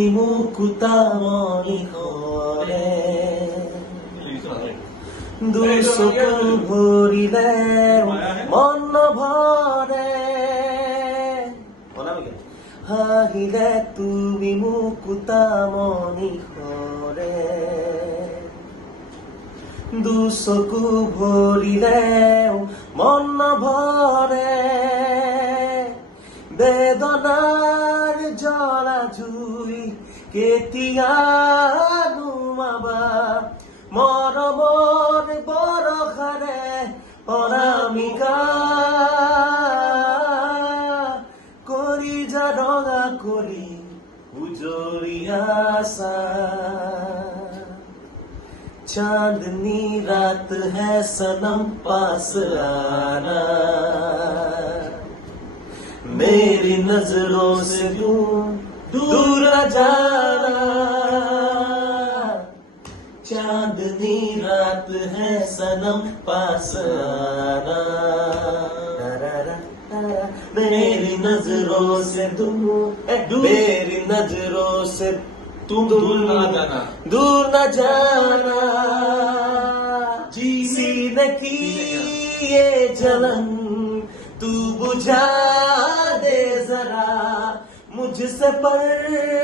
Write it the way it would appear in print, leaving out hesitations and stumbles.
তুমি মুকুতা মনি কৰে দুচকু ভৰিলে মন নভৰে হাঁহিলে তুমি মুকুতা মনি কৰে দুচকু ভৰিলেও মন নভৰে বেদনাৰ জ্বলা জুই কেতিয়া নুমাবা মৰমৰ বৰষাৰে অনামিকা কৰি যা ৰঙা কৰি উজৰি আছা चांदनी रात है सनम पास आना मेरी नजरों से दूर न जाना चांदनी रात है सनम पास आना मेरी नजरों से मेरी नजरों से तुम दूर न जाना सीने की ये जलन तू बुझा दे जरा मुझसे पर